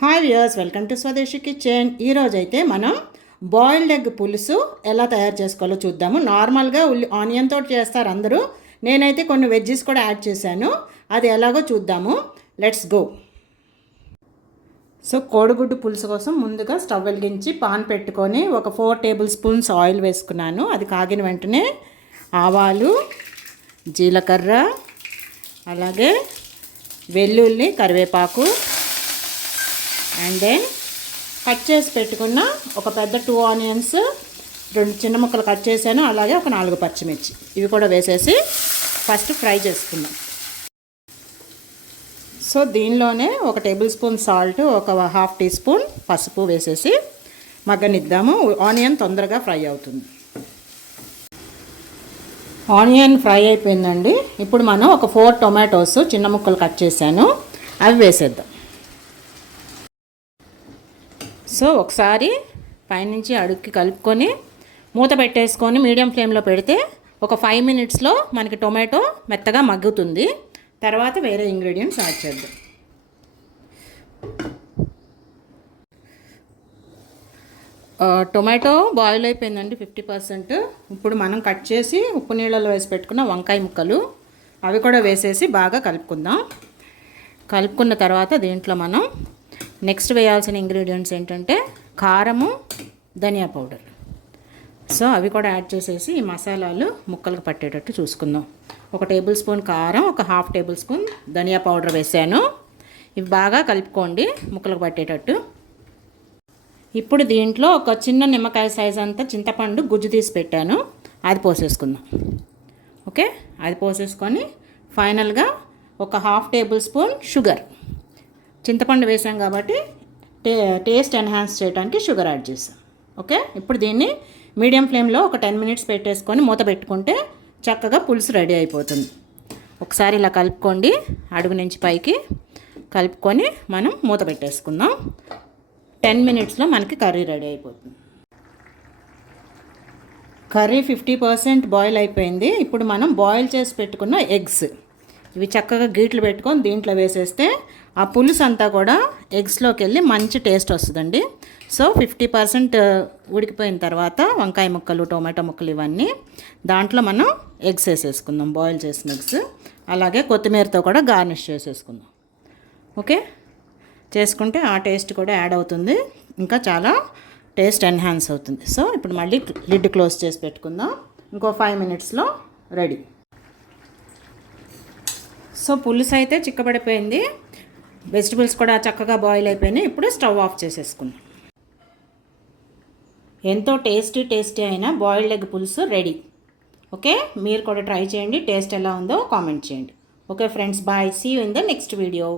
Hi viewers welcome to Swadeshi kitchen ఈరోజు అయితే మనం బాయిల్డ్ ఎగ్ పులుసు ఎలా తయారు చేసుకోవాలో చూద్దాము. నార్మల్గా ఉల్లి ఆనియన్ తోటి చేస్తారు అందరూ. నేనైతే కొన్ని వెజ్జెస్ కూడా యాడ్ చేశాను. అది ఎలాగో చూద్దాము. లెట్స్ గో సో కోడిగుడ్డు పులుసు కోసం ముందుగా స్టవ్ వెలిగించి పాన్ పెట్టుకొని ఒక ఫోర్ టేబుల్ స్పూన్స్ ఆయిల్ వేసుకున్నాను. అది కాగిన వెంటనే ఆవాలు జీలకర్ర అలాగే వెల్లుల్లి కరివేపాకు అండ్ దెన్ కట్ చేసి పెట్టుకున్న ఒక పెద్ద టూ ఆనియన్స్ రెండు చిన్న ముక్కలు కట్ చేశాను. అలాగే ఒక నాలుగు పచ్చిమిర్చి. ఇవి కూడా వేసేసి ఫస్ట్ ఫ్రై చేసుకుందాం. సో దీనిలోనే ఒక టేబుల్ స్పూన్ సాల్ట్ ఒక హాఫ్ టీ స్పూన్ పసుపు వేసేసి మగ్గనిద్దాము. ఆనియన్ తొందరగా ఫ్రై అవుతుంది. ఆనియన్ ఫ్రై అయిపోయిందండి. ఇప్పుడు మనం ఒక ఫోర్ టొమాటోస్ చిన్న ముక్కలు కట్ చేశాను. అవి వేసేద్దాం. సో ఒకసారి పైనుంచి అడుక్కి కలుపుకొని మూత పెట్టేసుకొని మీడియం ఫ్లేమ్లో పెడితే ఒక ఫైవ్ మినిట్స్లో మనకి టొమాటో మెత్తగా మగ్గుతుంది. తర్వాత వేరే ఇంగ్రీడియంట్స్ యాడ్ చేద్దాం. టొమాటో బాయిల్ అయిపోయిందండి ఫిఫ్టీ పర్సెంట్ ఇప్పుడు మనం కట్ చేసి ఉప్పు నీళ్ళలో వేసి పెట్టుకున్న వంకాయ ముక్కలు అవి కూడా వేసేసి బాగా కలుపుకుందాం. కలుపుకున్న తర్వాత దీంట్లో మనం నెక్స్ట్ వేయాల్సిన ఇంగ్రీడియంట్స్ ఏంటంటే కారము ధనియా పౌడర్. సో అవి కూడా యాడ్ చేసేసి ఈ మసాలాలు ముక్కలకు పట్టేటట్టు చూసుకుందాం. ఒక టేబుల్ స్పూన్ కారం ఒక హాఫ్ టేబుల్ స్పూన్ ధనియా పౌడర్ వేసాను. ఇవి బాగా కలుపుకోండి ముక్కలకు పట్టేటట్టు. ఇప్పుడు దీంట్లో ఒక చిన్న నిమ్మకాయ సైజ్ అంతా చింతపండు గుజ్జు తీసి పెట్టాను. అది పోసేసుకుందాం. ఓకే అది పోసేసుకొని ఫైనల్గా ఒక హాఫ్ టేబుల్ స్పూన్ షుగర్. చింతపండు వేసాం కాబట్టి టే టేస్ట్ ఎన్హాన్స్ చేయడానికి షుగర్ యాడ్ చేసాం. ఓకే ఇప్పుడు దీన్ని మీడియం ఫ్లేమ్లో ఒక టెన్ మినిట్స్ పెట్టేసుకొని మూత పెట్టుకుంటే చక్కగా పులుసు రెడీ అయిపోతుంది. ఒకసారి ఇలా కలుపుకోండి. అడుగు నుంచి పైకి కలుపుకొని మనం మూత పెట్టేసుకుందాం. టెన్ మినిట్స్లో మనకి కర్రీ రెడీ అయిపోతుంది. కర్రీ ఫిఫ్టీ పర్సెంట్ బాయిల్ అయిపోయింది. ఇప్పుడు మనం బాయిల్ చేసి పెట్టుకున్న ఎగ్స్. ఇవి చక్కగా గీట్లు పెట్టుకొని దీంట్లో వేసేస్తే ఆ పులుసు అంతా కూడా ఎగ్స్లోకి వెళ్ళి మంచి టేస్ట్ వస్తుందండి. సో ఫిఫ్టీ పర్సెంట్ ఉడికిపోయిన తర్వాత వంకాయ ముక్కలు టొమాటో ముక్కలు ఇవన్నీ దాంట్లో మనం ఎగ్స్ వేసేసుకుందాం బాయిల్ చేసిన ఎగ్స్. అలాగే కొత్తిమీరతో కూడా గార్నిష్ చేసేసుకుందాం. ఓకే? చేసుకుంటే ఆ టేస్ట్ కూడా యాడ్ అవుతుంది. ఇంకా చాలా టేస్ట్ ఎన్హాన్స్ అవుతుంది. సో ఇప్పుడు మళ్ళీ లిడ్ క్లోజ్ చేసి పెట్టుకుందాం. ఇంకో ఫైవ్ మినిట్స్లో రెడీ. సో పులుసు అయితే చిక్కబడిపోయింది. వెజిటబుల్స్ కూడా చక్కగా బాయిల్ అయిపోయినాయి. ఇప్పుడు స్టవ్ ఆఫ్ చేసేసుకుందాం. ఎంతో టేస్టీ టేస్టీ అయిన బాయిల్డ్ ఎగ్ పులుసు రెడీ. ఓకే? మీరు కూడా ట్రై చేయండి. టేస్ట్ ఎలా ఉందో కామెంట్ చేయండి. Okay friends bye. See you in the next video